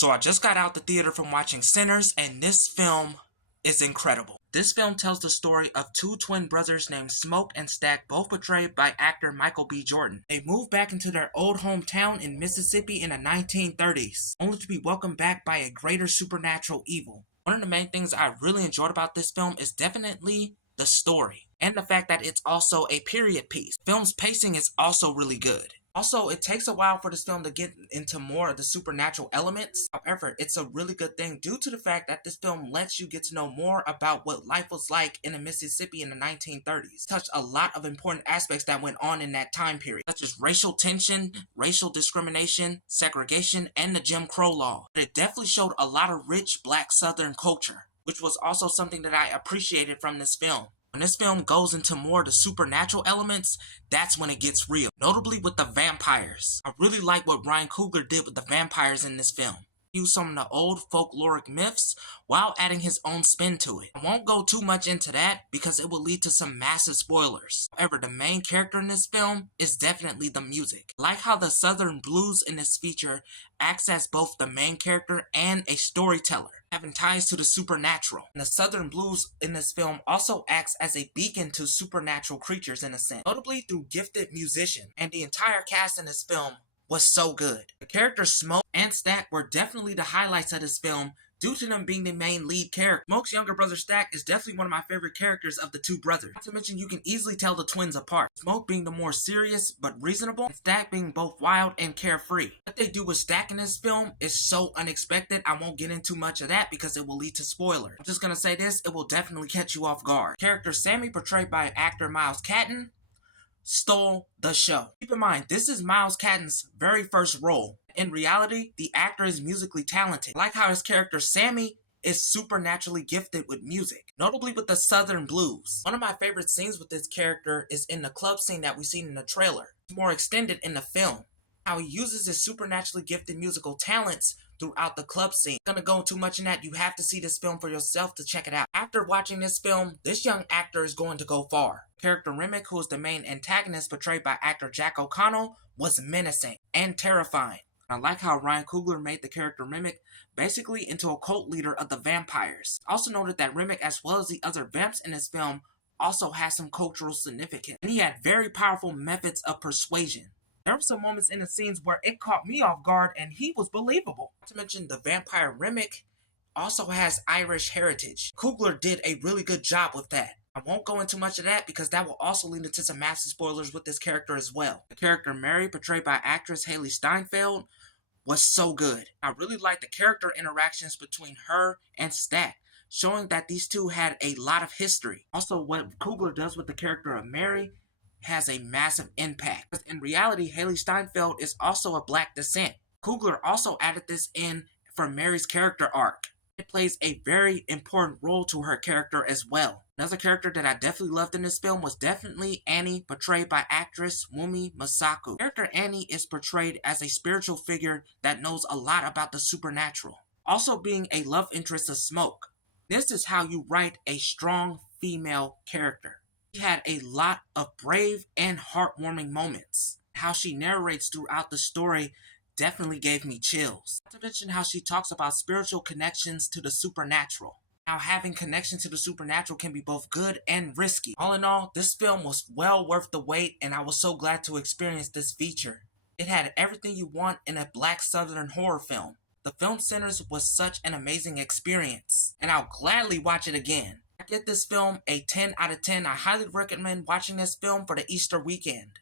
So I just got out the theater from watching Sinners, and this film is incredible. This film tells the story of two twin brothers named Smoke and Stack, both portrayed by actor Michael B. Jordan. They moved back into their old hometown in Mississippi in the 1930s, only to be welcomed back by a greater supernatural evil. One of the main things I really enjoyed about this film is definitely the story, and the fact that it's also a period piece. Film's pacing is also really good. Also, it takes a while for this film to get into more of the supernatural elements. However, it's a really good thing due to the fact that this film lets you get to know more about what life was like in the Mississippi in the 1930s. It touched a lot of important aspects that went on in that time period, such as racial tension, racial discrimination, segregation, and the Jim Crow law. But it definitely showed a lot of rich black Southern culture, which was also something that I appreciated from this film. When this film goes into more of the supernatural elements, that's when it gets real. Notably with the vampires. I really like what Ryan Coogler did with the vampires in this film. He used some of the old folkloric myths while adding his own spin to it. I won't go too much into that because it will lead to some massive spoilers. However, the main character in this film is definitely the music. I like how the Southern blues in this feature acts as both the main character and a storyteller, having ties to the supernatural. And the Southern blues in this film also acts as a beacon to supernatural creatures in a sense, notably through gifted musicians. And the entire cast in this film was so good. The characters Smoke and Stack were definitely the highlights of this film due to them being the main lead character. Smoke's younger brother Stack is definitely one of my favorite characters of the two brothers. Not to mention you can easily tell the twins apart. Smoke being the more serious but reasonable, and Stack being both wild and carefree. What they do with Stack in this film is so unexpected. I won't get into much of that because it will lead to spoilers. I'm just gonna say this, it will definitely catch you off guard. Character Sammy, portrayed by actor Miles Catton, stole the show. Keep in mind, this is Miles Catton's very first role. In reality, the actor is musically talented. I like how his character Sammy is supernaturally gifted with music, notably with the Southern blues. One of my favorite scenes with this character is in the club scene that we seen in the trailer. It's more extended in the film. How he uses his supernaturally gifted musical talents throughout the club scene. I'm gonna go too much in that. You have to see this film for yourself to check it out. After watching this film, this young actor is going to go far. Character Remick, who is the main antagonist portrayed by actor Jack O'Connell, was menacing and terrifying. I like how Ryan Coogler made the character Remick basically into a cult leader of the vampires. Also noted that Remick, as well as the other vamps in this film, also has some cultural significance. And he had very powerful methods of persuasion. There were some moments in the scenes where it caught me off guard and he was believable. Not to mention the vampire Remick also has Irish heritage. Coogler did a really good job with that. I won't go into much of that because that will also lead into some massive spoilers with this character as well. The character Mary, portrayed by actress Haley Steinfeld, was so good. I really liked the character interactions between her and Stack, showing that these two had a lot of history. Also, what Coogler does with the character of Mary has a massive impact. Because in reality, Haley Steinfeld is also of black descent. Coogler also added this in for Mary's character arc. It plays a very important role to her character as well. Another character that I definitely loved in this film was definitely Annie, portrayed by actress Wumi Masaku. Character Annie is portrayed as a spiritual figure that knows a lot about the supernatural, also being a love interest of Smoke. This is how you write a strong female character. She had a lot of brave and heartwarming moments. How she narrates throughout the story definitely gave me chills. Not to mention how she talks about spiritual connections to the supernatural. How having connection to the supernatural can be both good and risky. All in all, this film was well worth the wait, and I was so glad to experience this feature. It had everything you want in a black Southern horror film. The film Sinners was such an amazing experience, and I'll gladly watch it again. I give this film a 10 out of 10. I highly recommend watching this film for the Easter weekend.